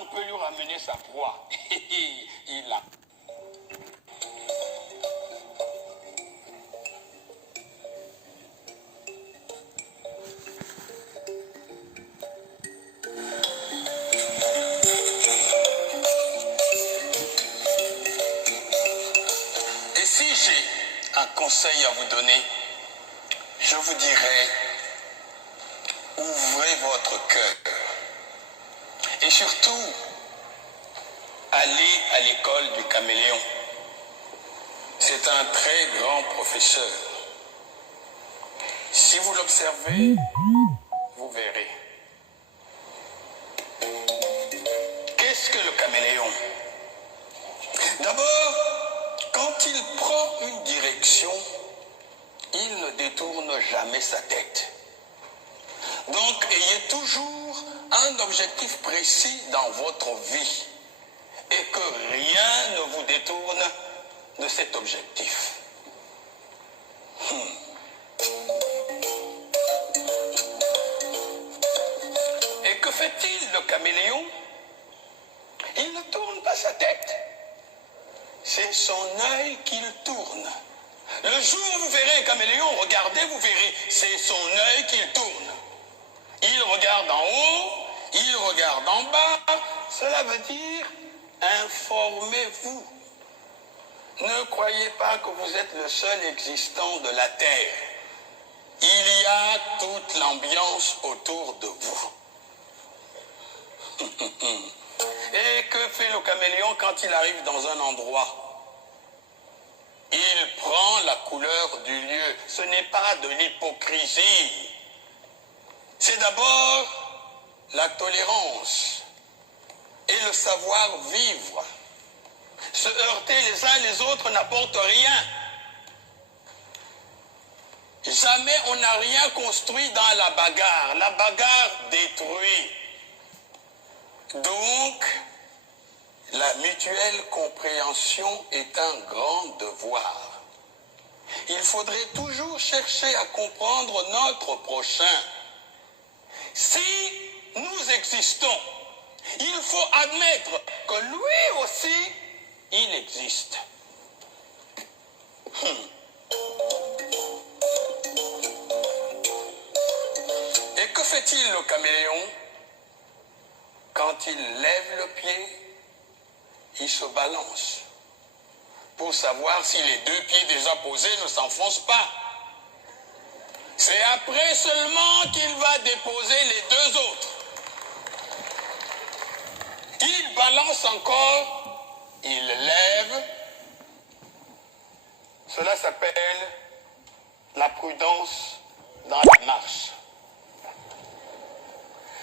langue peut lui ramener sa proie. Il a. Et si j'ai un conseil à vous donner, je vous dirais, ouvrez votre cœur. Et surtout, allez à l'école du caméléon. C'est un très grand professeur. Si vous l'observez, vous verrez. Qu'est-ce que le caméléon? D'abord, quand il prend une direction, il ne détourne jamais sa tête. Donc, ayez toujours un objectif précis dans votre vie et que rien ne vous détourne de cet objectif. Et que fait-il, le caméléon? Il ne tourne pas sa tête. C'est son œil qu'il tourne. Le jour où vous verrez un caméléon, regardez, vous verrez, c'est son œil qu'il tourne. Il regarde en haut, il regarde en bas. Cela veut dire, informez-vous. Ne croyez pas que vous êtes le seul existant de la Terre. Il y a toute l'ambiance autour de vous. Et que fait le caméléon quand il arrive dans un endroit? Il prend la couleur du lieu. Ce n'est pas de l'hypocrisie. C'est d'abord la tolérance et le savoir-vivre. Se heurter les uns les autres n'apporte rien. Jamais on n'a rien construit dans la bagarre. La bagarre détruit. Donc, la mutuelle compréhension est un grand devoir. Il faudrait toujours chercher à comprendre notre prochain. Si nous existons, il faut admettre que lui aussi, il existe. Et que fait-il, le caméléon? Quand il lève le pied, il se balance pour savoir si les deux pieds déjà posés ne s'enfoncent pas. C'est après seulement qu'il va déposer les deux autres. Il balance encore, il lève. Cela s'appelle la prudence dans la marche.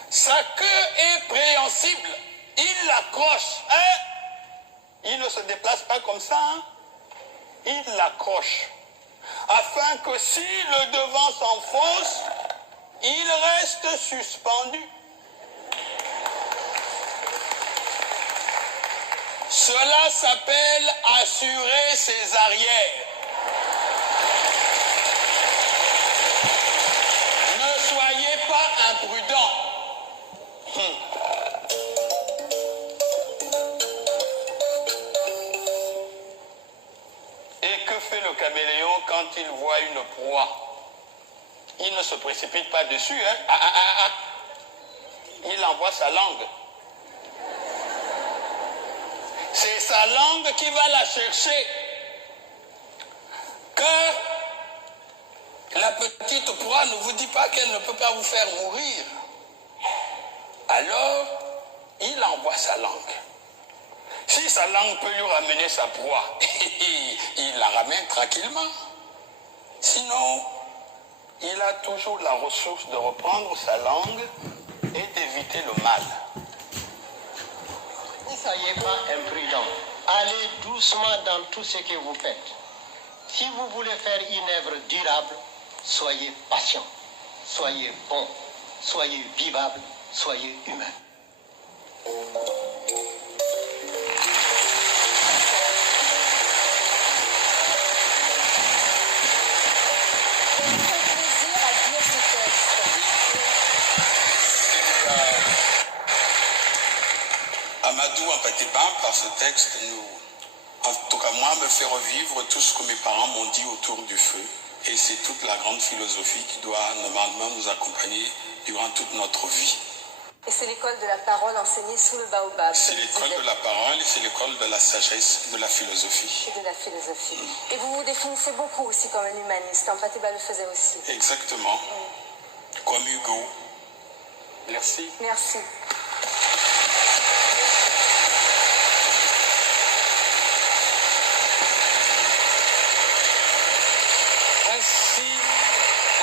Sa queue est préhensible. Il l'accroche. Hein? Il ne se déplace pas comme ça. Hein? Il l'accroche. Afin que si le devant s'enfonce, il reste suspendu. Cela s'appelle assurer ses arrières. Ne soyez pas imprudent. Et que fait le caméléon quand il voit une proie? Il ne se précipite pas dessus, hein? Il envoie sa langue. C'est sa langue qui va la chercher. Que la petite proie ne vous dit pas qu'elle ne peut pas vous faire mourir. Alors, il envoie sa langue. Si sa langue peut lui ramener sa proie, il la ramène tranquillement. Sinon, il a toujours la ressource de reprendre sa langue et d'éviter le mal. Ne soyez pas imprudent. Allez doucement dans tout ce que vous faites. Si vous voulez faire une œuvre durable, soyez patient, soyez bon, soyez vivable, soyez humain. Amadou Ampateba, par ce texte, en tout cas moi, me fait revivre tout ce que mes parents m'ont dit autour du feu. Et c'est toute la grande philosophie qui doit normalement nous accompagner durant toute notre vie. Et c'est l'école de la parole enseignée sous le baobab. C'est l'école de la parole et c'est l'école de la sagesse, de la philosophie. Et de la philosophie. Et vous vous définissez beaucoup aussi comme un humaniste. Ampateba le faisait aussi. Exactement. Comme Hugo. Merci. Merci.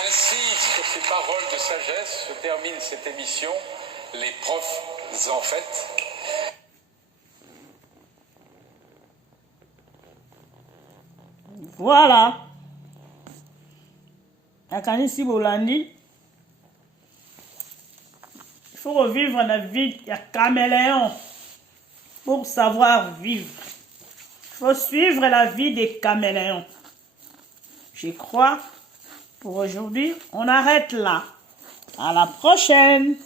Ainsi, sur ces paroles de sagesse, se termine cette émission, Les profs en fait. Voilà. Akanisi Bolandi. Il faut revivre la vie de caméléon pour savoir vivre. Il faut suivre la vie des caméléons. Je crois, pour aujourd'hui, on arrête là. À la prochaine.